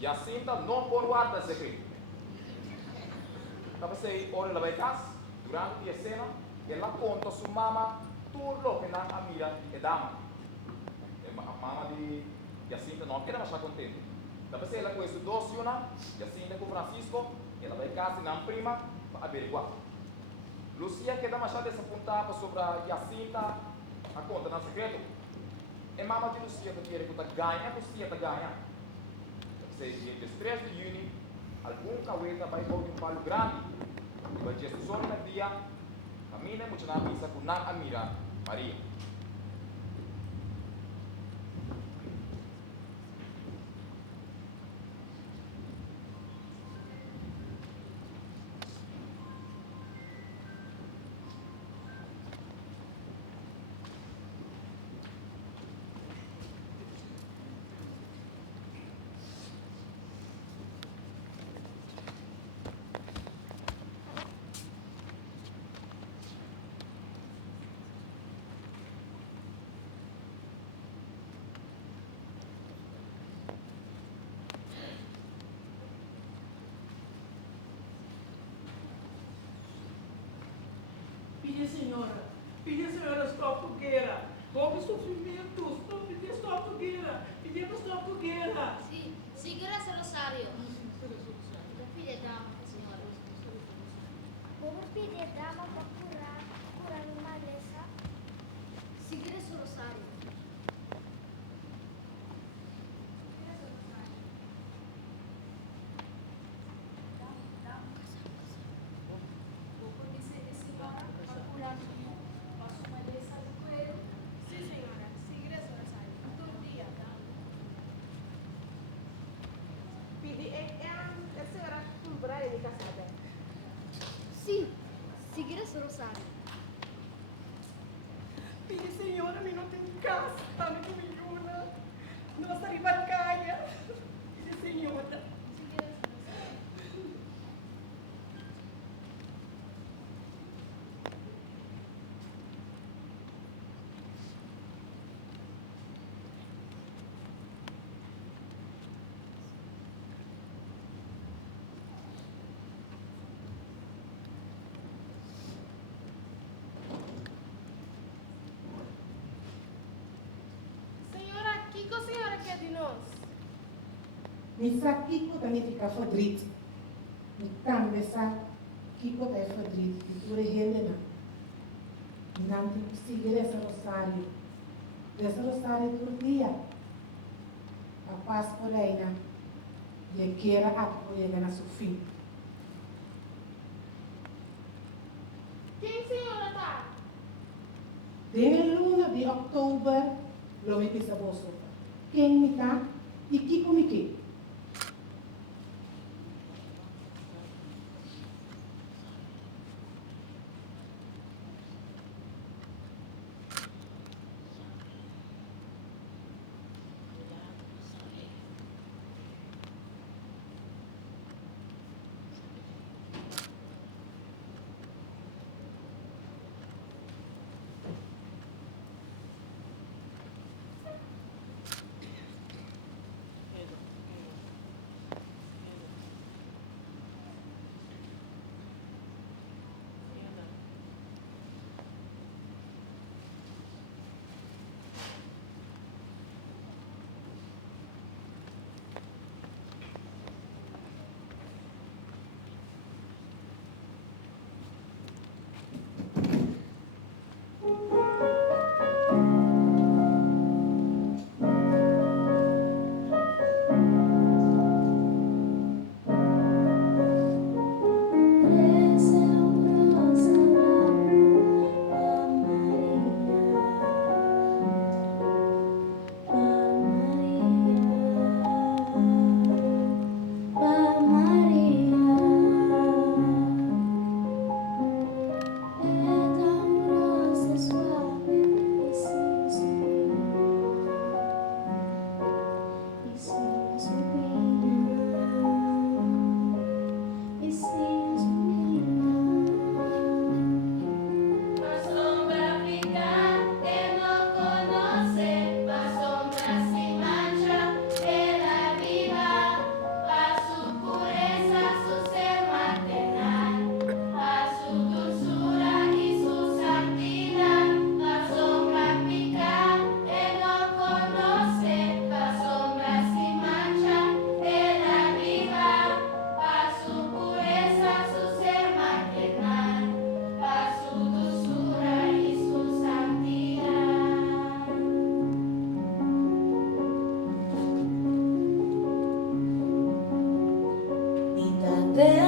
Jacinta não guarda segredo. Então você olha lá vai casa, durante a cena, ela conta a sua mama tudo que não mira e dama. A mama de Jacinta não quer mais contente. Então você ela com esses dois Yuna, Jacinta com Francisco, ela vai casa e não prima para averiguar. Lucia queda mais desapontada sobre a Jacinta, a conta não segredo. É mama de Lucia que quer que ganha, Lucia está ganha. Então dia 3 de junho, algum caueta vai ter um palo grande. E vai ter só no dia, caminha muito na missa com não Amira Maria. Pedi senhora, stop fogueira. Houve sofrimento, stop fogueira. Pedimos stop fogueira. Sì, sì, grazie Rosario. La figlia è dama, signora. Como pedir dama para curar uma maleza? Sì, grazie Rosario. Pedi a senhora comprar ele casada. Sì, sì, grazie Rosario. Pedi senhora, mi não tem casa, tá me comigo. Nossa ribalcaia. Pedi senhora. Senhora, o que a senhora quer de nós? Misa Kiko também fica fodrito. Então, essa Kiko tá fodrito. E tu é Helena. Não tem que seguir esse rosário. Esse rosário todo dia. A paz por aí, né? E queira apoiar na sua fim. Quem a senhora tá? De luna de outubro, lo me pisa bolso. Quem me tá? E Kiko me que? There